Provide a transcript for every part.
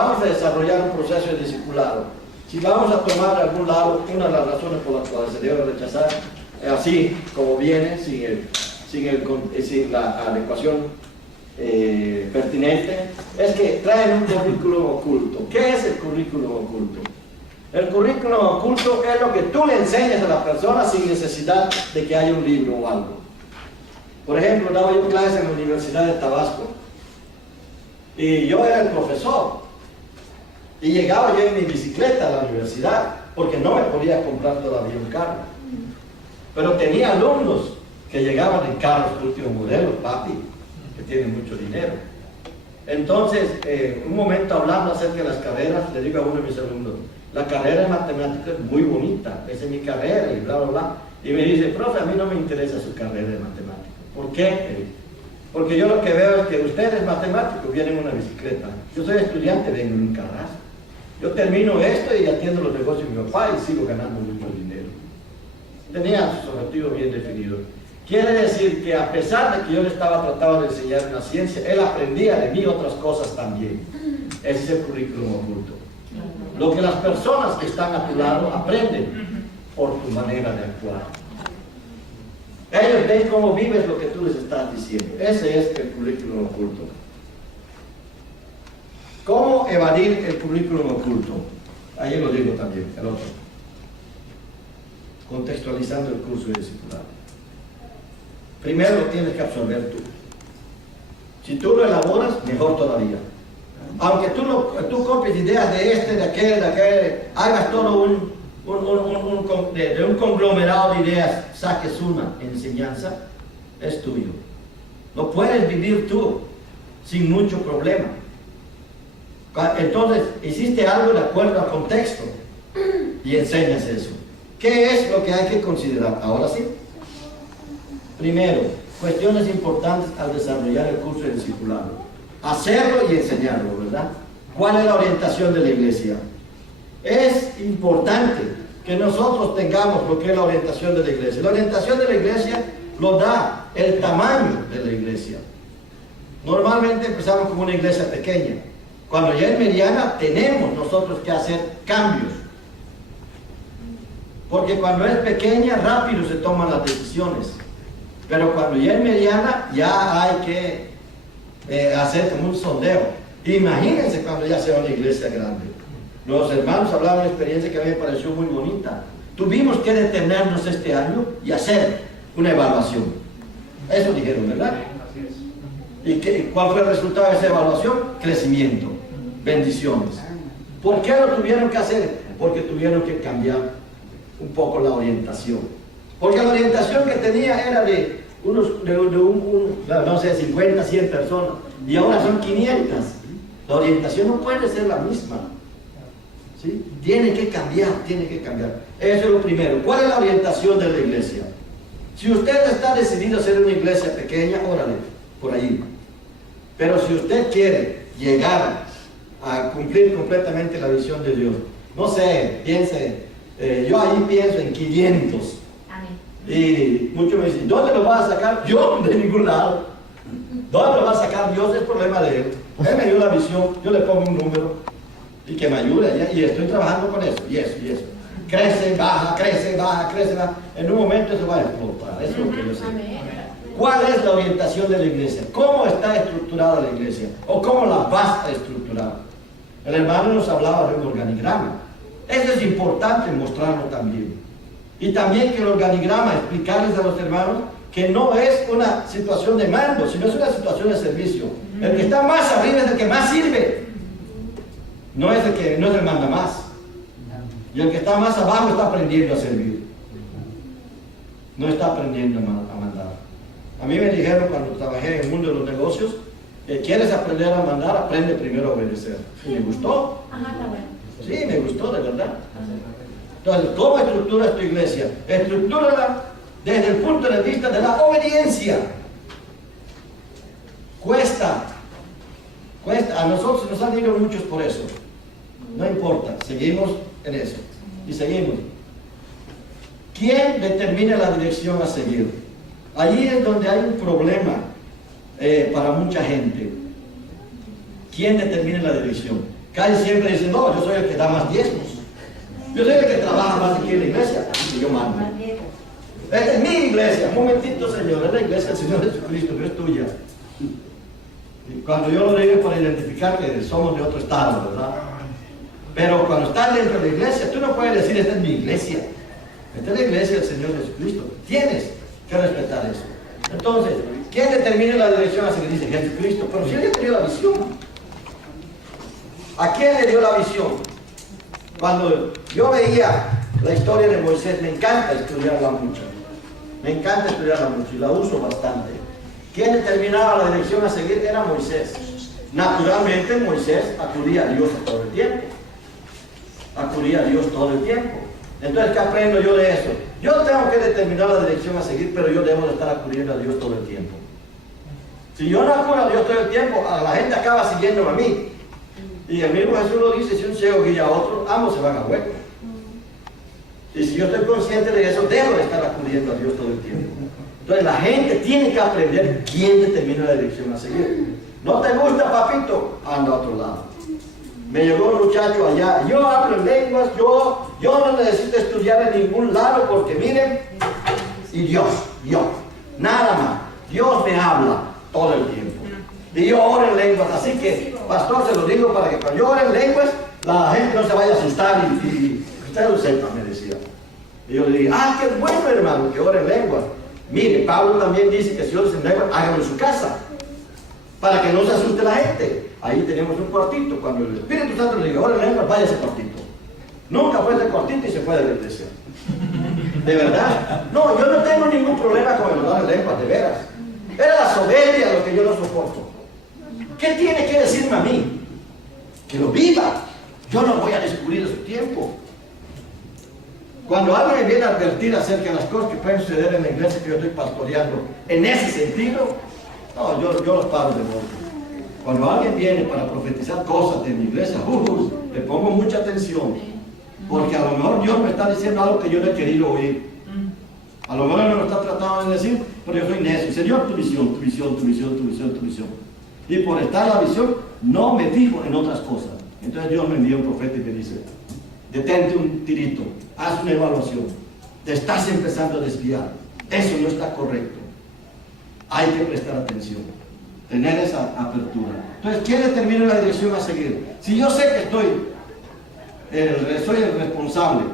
vamos a desarrollar un proceso de discipulado, si vamos a tomar de algún lado, una de las razones por las cuales se debe rechazar, así como viene, sin la adecuación pertinente, es que traen un currículum oculto. ¿Qué es el currículum oculto? El currículum oculto es lo que tú le enseñas a la persona sin necesidad de que haya un libro o algo. Por ejemplo, daba yo clases en la Universidad de Tabasco y yo era el profesor y llegaba yo en mi bicicleta a la universidad porque no me podía comprar todavía un carro, pero tenía alumnos que llegaban en carros último modelo, papi, que tienen mucho dinero. Entonces, un momento hablando acerca de las carreras, le digo a uno de mis alumnos, la carrera de matemáticas es muy bonita, esa es mi carrera y bla, bla, bla. Y me dice, profe, a mí no me interesa su carrera de matemáticas. ¿Por qué? Porque yo lo que veo es que ustedes matemáticos vienen en una bicicleta. Yo soy estudiante, vengo en un carrazo. Yo termino esto y atiendo los negocios de mi papá y sigo ganando mucho dinero. Tenía sus objetivos bien definidos. Quiere decir que a pesar de que yo le estaba tratando de enseñar una ciencia, él aprendía de mí otras cosas también. Ese es el currículum oculto. Lo que las personas que están a tu lado aprenden por tu manera de actuar. Ellos ven cómo vives lo que tú les estás diciendo. Ese es el currículum oculto. ¿Cómo evadir el currículum oculto? Ahí lo digo también, el otro. Contextualizando el curso de discipulado. Primero lo tienes que absorber tú. Si tú lo elaboras, mejor todavía. Aunque tú copies ideas de aquel, hagas todo un conglomerado de ideas, saques una enseñanza, es tuyo. Lo puedes vivir tú, sin mucho problema. Entonces, hiciste algo de acuerdo al contexto y enseñas eso. ¿Qué es lo que hay que considerar? Ahora sí. Primero, cuestiones importantes al desarrollar el curso de discipulado. Hacerlo y enseñarlo, ¿verdad? ¿Cuál es la orientación de la iglesia? Es importante que nosotros tengamos lo que es la orientación de la iglesia. La orientación de la iglesia lo da el tamaño de la iglesia. Normalmente empezamos con una iglesia pequeña. Cuando ya es mediana, tenemos nosotros que hacer cambios. Porque cuando es pequeña, rápido se toman las decisiones. Pero cuando ya es mediana, ya hay que hacer como un sondeo. Imagínense cuando ya sea una iglesia grande. Los hermanos hablaban de una experiencia que a mí me pareció muy bonita. Tuvimos que detenernos este año y hacer una evaluación. Eso dijeron, ¿verdad? ¿Y cuál fue el resultado de esa evaluación? Crecimiento, bendiciones. ¿Por qué lo tuvieron que hacer? Porque tuvieron que cambiar un poco la orientación. Porque la orientación que tenía era de no sé, 50, 100 personas, y ahora son 500. La orientación no puede ser la misma. ¿Sí? Tiene que cambiar, tiene que cambiar. Eso es lo primero. ¿Cuál es la orientación de la iglesia? Si usted está decidido a ser una iglesia pequeña, órale, por ahí. Pero si usted quiere llegar a cumplir completamente la visión de Dios, no sé, piense, yo ahí pienso en 500. Y muchos me dicen, ¿dónde lo vas a sacar? Yo de ningún lado. ¿Dónde lo va a sacar Dios? Es problema de él. Él me dio la visión, yo le pongo un número y que me ayude, y estoy trabajando con eso, y eso, y eso. Crece, baja, crece, baja, crece, baja. En un momento eso va a explotar, eso es lo que yo sé. ¿Cuál es la orientación de la iglesia? ¿Cómo está estructurada la iglesia? ¿O cómo la vas a estructurar? El hermano nos hablaba de un organigrama. Eso es importante mostrarlo también. Y también que el organigrama, explicarles a los hermanos que no es una situación de mando, sino es una situación de servicio. El que está más arriba es el que más sirve. No es el que no es el manda más. Y el que está más abajo está aprendiendo a servir. No está aprendiendo a mandar. A mí me dijeron cuando trabajé en el mundo de los negocios, que quieres aprender a mandar, aprende primero a obedecer. Y me gustó. Sí, me gustó, de verdad. Entonces, ¿cómo estructuras tu iglesia? Estructúrala desde el punto de vista de la obediencia. Cuesta. A nosotros nos han ido muchos por eso. No importa, seguimos en eso. Y seguimos. ¿Quién determina la dirección a seguir? Allí es donde hay un problema para mucha gente. ¿Quién determina la dirección? Casi siempre dicen, no, yo soy el que da más diezmos. Yo soy el que trabaja más aquí en la iglesia. Y yo mando. Esta es mi iglesia. Un momentito, Señor. Es la iglesia del Señor Jesucristo, no es tuya. Y cuando yo lo digo para identificar que somos de otro estado, ¿verdad? Pero cuando estás dentro de la iglesia, tú no puedes decir, esta es mi iglesia. Esta es la iglesia del Señor Jesucristo. Tienes que respetar eso. Entonces, ¿quién determina la dirección a seguir? Dice Jesucristo. Pero si él le dio la visión. ¿A quién le dio la visión? Cuando yo veía la historia de Moisés, me encanta estudiarla mucho. Me encanta estudiarla mucho y la uso bastante. ¿Quién determinaba la dirección a seguir? Era Moisés. Naturalmente Moisés acudía a Dios todo el tiempo. Acudía a Dios todo el tiempo. Entonces, ¿qué aprendo yo de eso? Yo tengo que determinar la dirección a seguir, pero yo debo de estar acudiendo a Dios todo el tiempo. Si yo no acudo a Dios todo el tiempo, a la gente acaba siguiéndome a mí. Y el mismo Jesús lo dice, si un ciego guía a otro, ambos se van a hueco. Y si yo estoy consciente de eso, debo de estar acudiendo a Dios todo el tiempo. Entonces la gente tiene que aprender quién determina la dirección a seguir. ¿No te gusta, papito? Anda a otro lado. Me llegó un muchacho allá, yo hablo en lenguas, yo no necesito estudiar en ningún lado porque miren, y Dios, nada más, Dios me habla todo el tiempo. Y yo oro en lenguas, así que, pastor, se lo digo para que cuando yo ore en lenguas, la gente no se vaya a asustar y usted lo sepa, me decía. Y yo le dije, qué bueno, hermano, que ore en lenguas. Mire, Pablo también dice que si ores en lenguas, hágalo en su casa, para que no se asuste la gente. Ahí tenemos un cuartito, cuando el Espíritu Santo le diga, ore en lenguas, vaya a ese cuartito. Nunca fue ese cuartito y se fue de la iglesia. ¿De verdad? No, yo no tengo ningún problema con el orar en lenguas, de veras. Era la soberbia lo que yo no soporto. ¿Qué tiene que decirme a mí? Que lo viva. Yo no voy a descubrir su tiempo. Cuando alguien me viene a advertir acerca de las cosas que pueden suceder en la iglesia que yo estoy pastoreando, en ese sentido, no, yo los paro de boca. Cuando alguien viene para profetizar cosas de mi iglesia, le pongo mucha atención, porque a lo mejor Dios me está diciendo algo que yo no he querido oír. A lo mejor no lo está tratando de decir, pero yo soy necio. Señor, tu visión, tu visión, tu visión, tu visión, tu visión. Y por estar en la visión, no me fijo en otras cosas. Entonces Dios me envía un profeta y me dice, detente un tirito, haz una evaluación. Te estás empezando a desviar. Eso no está correcto. Hay que prestar atención. Tener esa apertura. Entonces, ¿quién determina la dirección a seguir? Si yo sé que soy el responsable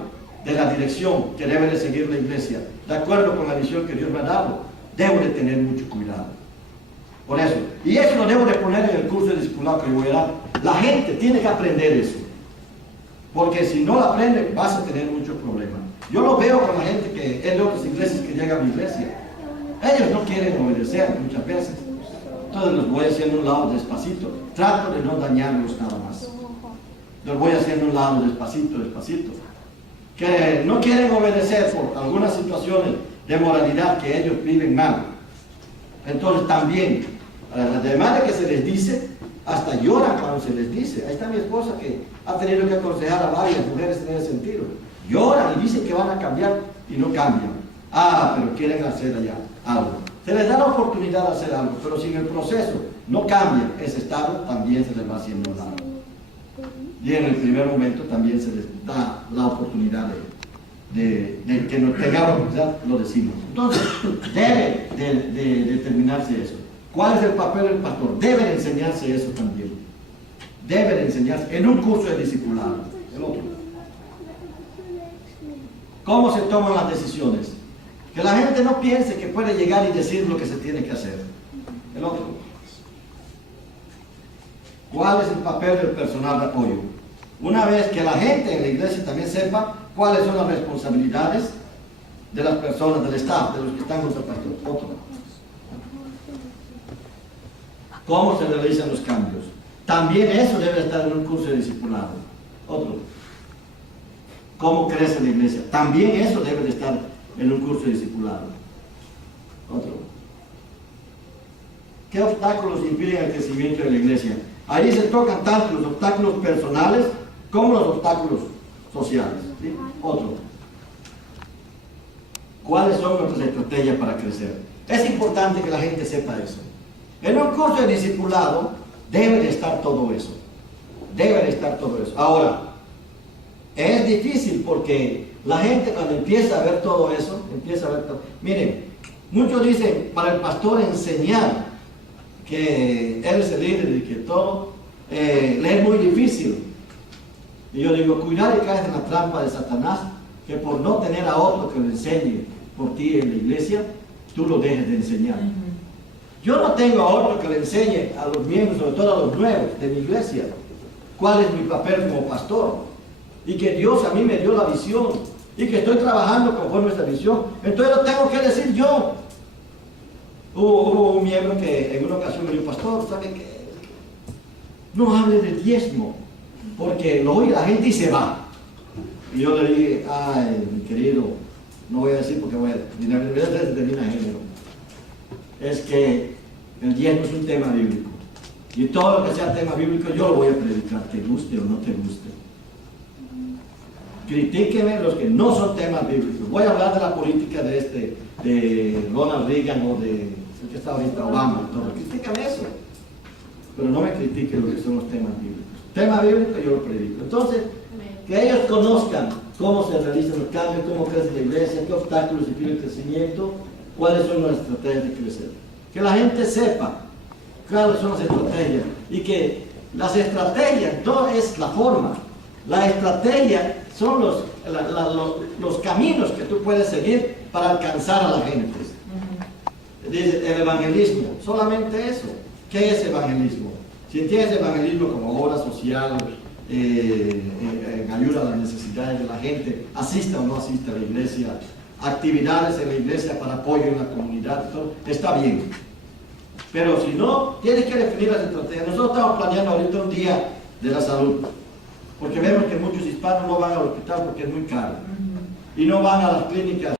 de la dirección que debe de seguir la iglesia, de acuerdo con la visión que Dios me ha dado, debo de tener mucho cuidado. Por eso, y eso lo debo de poner en el curso de discipulado que voy a dar. La gente tiene que aprender eso, porque si no lo aprende vas a tener muchos problemas. Yo lo veo con la gente que es de otras iglesias que llega a mi iglesia. Ellos no quieren obedecer muchas veces. Entonces los voy haciendo a un lado despacito. Trato de no dañarlos nada más. Los voy haciendo a un lado despacito, despacito. Que no quieren obedecer por algunas situaciones de moralidad que ellos viven mal. Entonces también, además de que se les dice, hasta lloran cuando se les dice. Ahí está mi esposa que ha tenido que aconsejar a varias mujeres en ese sentido. Lloran y dicen que van a cambiar y no cambian. Pero quieren hacer allá algo. Se les da la oportunidad de hacer algo, pero si en el proceso no cambian ese estado, también se les va haciendo un lado. Y en el primer momento también se les da la oportunidad de que no tengamos oportunidad, lo decimos. Entonces, debe de determinarse eso. ¿Cuál es el papel del pastor? Debe de enseñarse eso también. Debe de enseñarse en un curso de discipulado. El otro. ¿Cómo se toman las decisiones? Que la gente no piense que puede llegar y decir lo que se tiene que hacer. El otro. ¿Cuál es el papel del personal de apoyo? Una vez que la gente en la iglesia también sepa cuáles son las responsabilidades de las personas, del staff, de los que están junto al pastor. Otro. ¿Cómo se realizan los cambios? También eso debe estar en un curso de discipulado. Otro. ¿Cómo crece la iglesia? También eso debe de estar en un curso de discipulado. Otro. ¿Qué obstáculos impiden el crecimiento de la iglesia? Ahí se tocan tanto los obstáculos personales como los obstáculos sociales. ¿Sí? Otro. ¿Cuáles son nuestras estrategias para crecer? Es importante que la gente sepa eso. En un curso de discipulado debe de estar todo eso. debe estar todo eso. Ahora, es difícil porque la gente cuando empieza a ver todo eso, miren, muchos dicen para el pastor enseñar que él es el líder y que todo, le es muy difícil. Y yo digo, cuidado y caes en la trampa de Satanás, que por no tener a otro que lo enseñe por ti en la iglesia, tú lo dejes de enseñar. Yo no tengo a otro que le enseñe a los miembros, sobre todo a los nuevos de mi iglesia, cuál es mi papel como pastor. Y que Dios a mí me dio la visión y que estoy trabajando conforme a esta visión. Entonces lo tengo que decir yo. Hubo un miembro que en una ocasión me dijo, pastor, ¿sabe qué? No hable del diezmo, porque lo oye la gente y se va. Y yo le dije, ay, mi querido, no voy a decir porque voy a termina género. Es que el diezmo es un tema bíblico. Y todo lo que sea tema bíblico yo lo voy a predicar, te guste o no te guste. Critíquenme los que no son temas bíblicos. Voy a hablar de la política de Ronald Reagan o de el que está ahorita, Obama. Todo. Critíquenme eso. Pero no me critiquen lo que son los temas bíblicos. Tema bíblico yo lo predico. Entonces, que ellos conozcan cómo se realizan los cambios, cómo crece la iglesia, qué obstáculos impiden el crecimiento, cuáles son las estrategias de crecer. Que la gente sepa cuáles son las estrategias y que las estrategias no es la forma. La estrategia son los caminos que tú puedes seguir para alcanzar a la gente. Dice el evangelismo, solamente eso. ¿Qué es evangelismo? Si entiendes evangelismo como obra social, en ayuda a las necesidades de la gente, asista o no asista a la iglesia, actividades en la iglesia para apoyo en la comunidad, todo, está bien. Pero si no, tienes que definir las estrategias. Nosotros estamos planeando ahorita un día de la salud, porque vemos que muchos hispanos no van al hospital porque es muy caro, y no van a las clínicas